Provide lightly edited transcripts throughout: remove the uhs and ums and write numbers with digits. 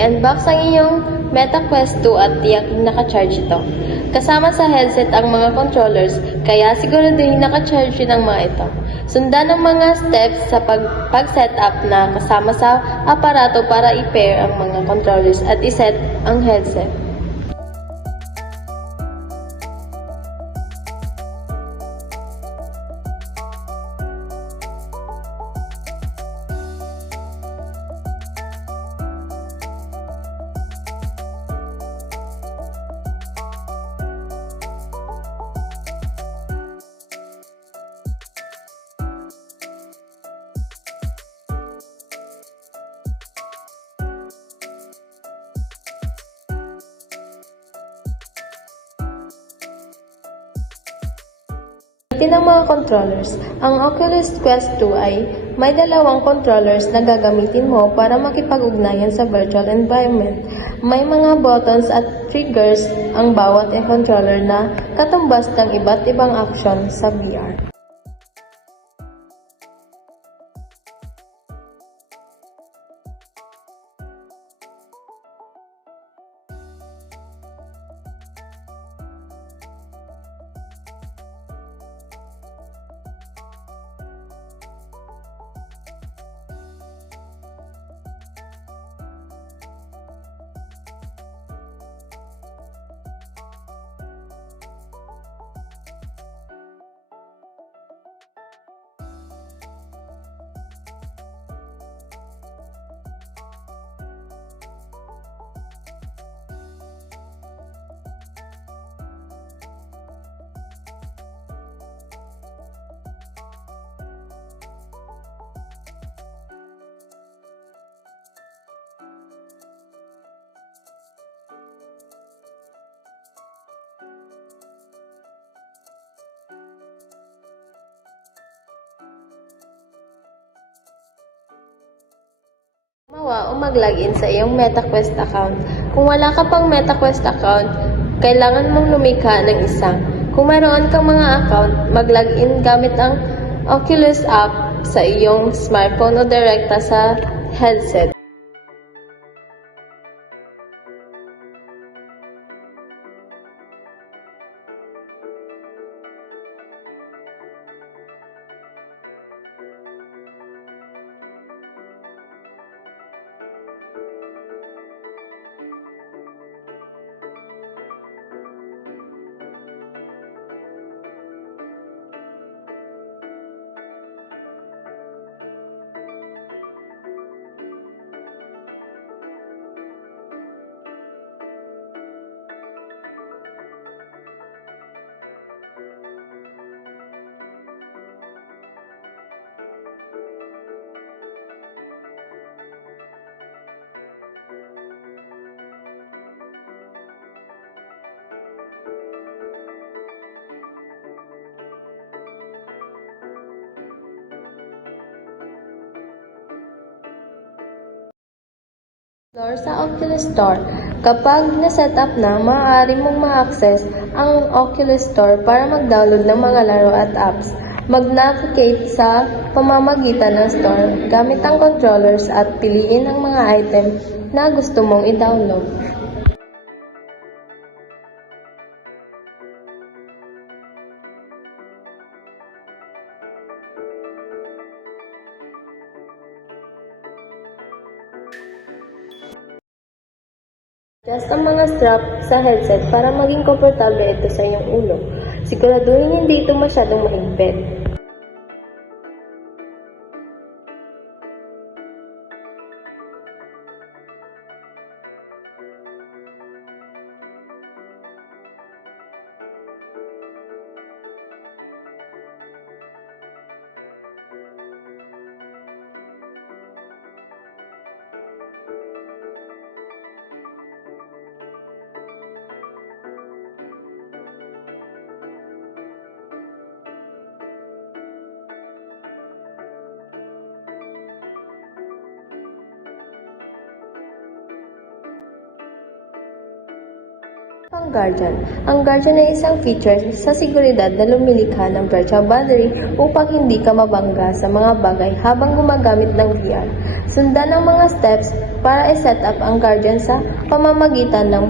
I-unbox ang iyong Meta Quest 2 at tiyak naka-charge ito. Kasama sa headset ang mga controllers, kaya siguraduhin naka-charge din ang mga ito. Sundan ang mga steps sa pag-setup na kasama sa aparato para i-pair ang mga controllers at i-set ang headset. Ng mga controllers. Ang Oculus Quest 2 ay may dalawang controllers na gagamitin mo para makipag-ugnayan sa virtual environment. May mga buttons at triggers ang bawat controller na katumbas ng iba't ibang aksyon sa VR. O mag-login sa iyong MetaQuest account. Kung wala ka pang MetaQuest account, kailangan mong lumikha ng isa. Kung mayroon kang mga account, mag-login gamit ang Oculus app sa iyong smartphone o direkta sa headset. Sa Oculus Store. Kapag na-set up na, maaari mong ma-access ang Oculus Store para mag-download ng mga laro at apps. Mag-navigate sa pamamagitan ng store gamit ang controllers at piliin ang mga item na gusto mong i-download. Adjust ang mga strap sa headset para maging komportable ito sa iyong ulo. Siguraduhin hindi ito masyadong mahigpit. Ang Guardian. Ang Guardian ay isang feature sa seguridad na lumilikha ng virtual battery upang hindi ka mabangga sa mga bagay habang gumagamit ng VR. Sundan ang mga steps para i-set up ang Guardian sa pamamagitan ng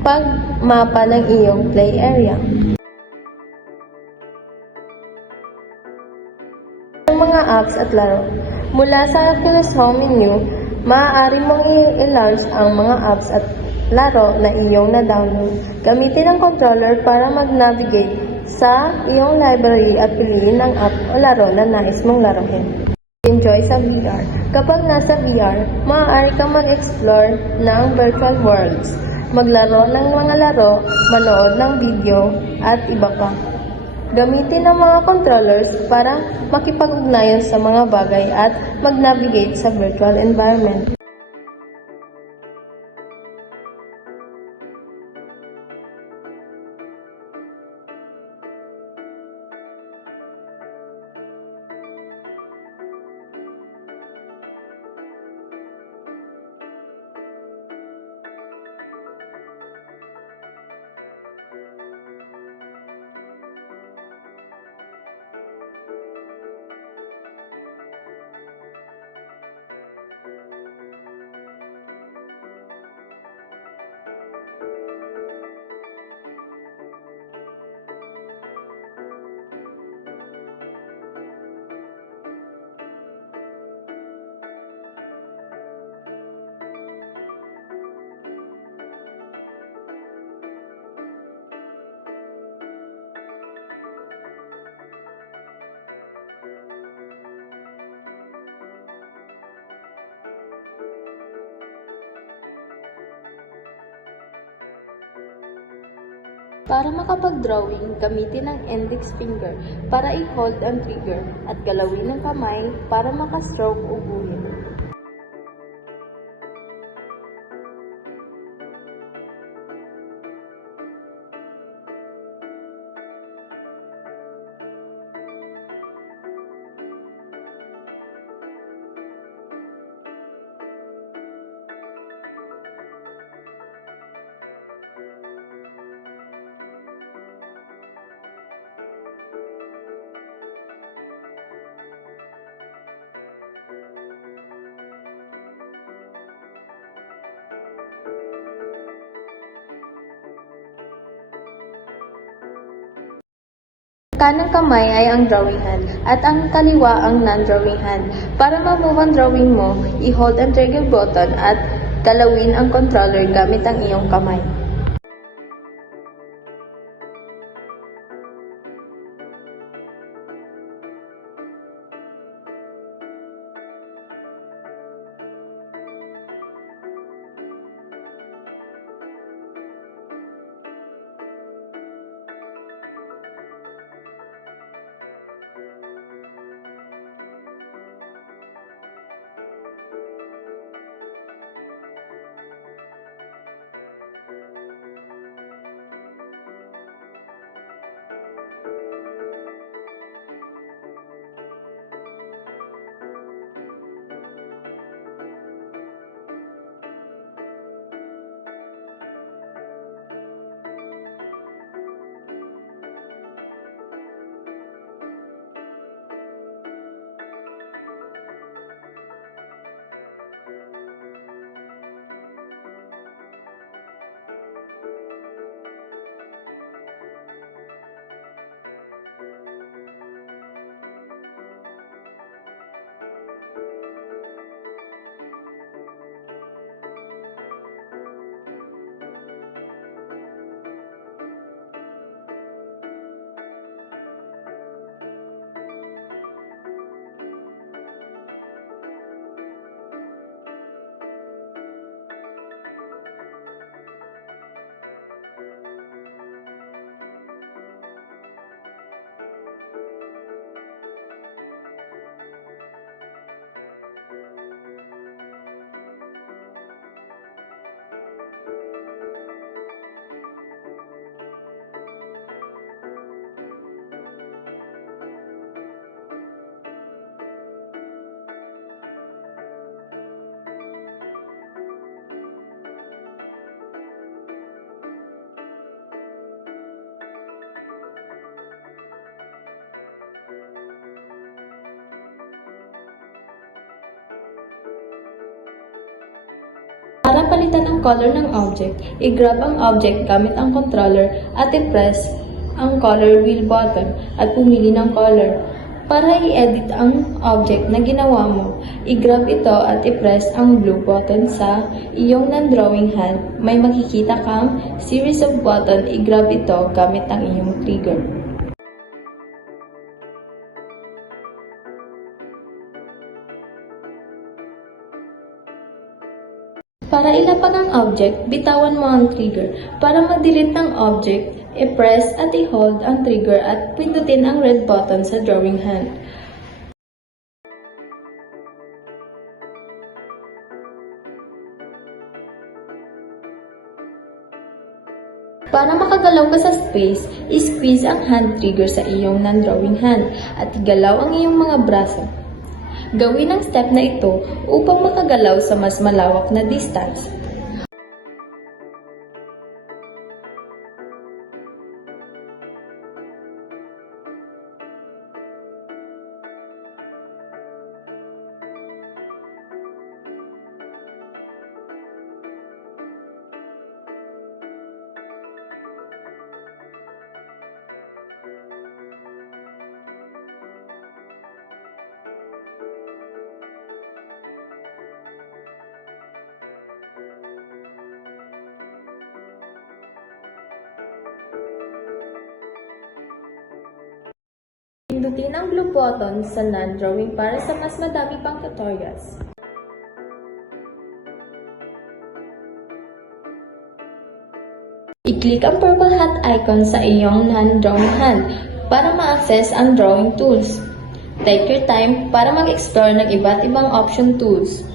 pagmapa ng iyong play area. Ang mga apps at laro. Mula sa Oculus Home menu, maaari mong i-launch ang mga apps at laro na iyong na-download. Gamitin ang controller para mag-navigate sa iyong library at piliin ang app o laro na nais mong laruin. Enjoy sa VR. Kapag nasa VR, maaari kang mag-explore ng virtual worlds, maglaro ng mga laro, manood ng video, at iba pa. Gamitin ang mga controllers para makipag-ugnayan sa mga bagay at mag-navigate sa virtual environment. Para makapag-drawing, gamitin ang index finger para i-hold ang trigger at galawin ang kamay para makastroke o guhit. Kanang kamay ay ang drawing hand at ang kaliwa ang non-drawing hand. Para ma-move ang drawing mo, i-hold ang trigger button at galawin ang controller gamit ang iyong kamay. palitan ang color ng object, i-grab ang object gamit ang controller at i-press ang color wheel button at pumili ng color. Para i-edit ang object na ginawa mo, i-grab ito at i-press ang blue button sa iyong non-drawing hand. May makikita kang series of button, i-grab ito gamit ang iyong trigger. Para ilapag ang object, bitawan mo ang trigger. Para ma-delete ng object, i-press at i-hold ang trigger at pindutin ang red button sa drawing hand. Para makagalaw ka sa space, i-squeeze ang hand trigger sa iyong non-drawing hand at igalaw ang iyong mga braso. Gawin ang step na ito upang makagalaw sa mas malawak na distance. Pindutin ang blue button sa non-drawing para sa mas madami pang tutorials. I-click ang purple hat icon sa iyong non-drawing hand para ma-access ang drawing tools. Take your time para mag-explore ng iba't ibang option tools.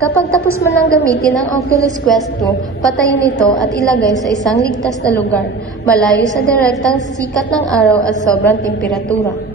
Kapag tapos mo nang gamitin ang Oculus Quest 2, patayin ito at ilagay sa isang ligtas na lugar, malayo sa direktang sikat ng araw at sobrang temperatura.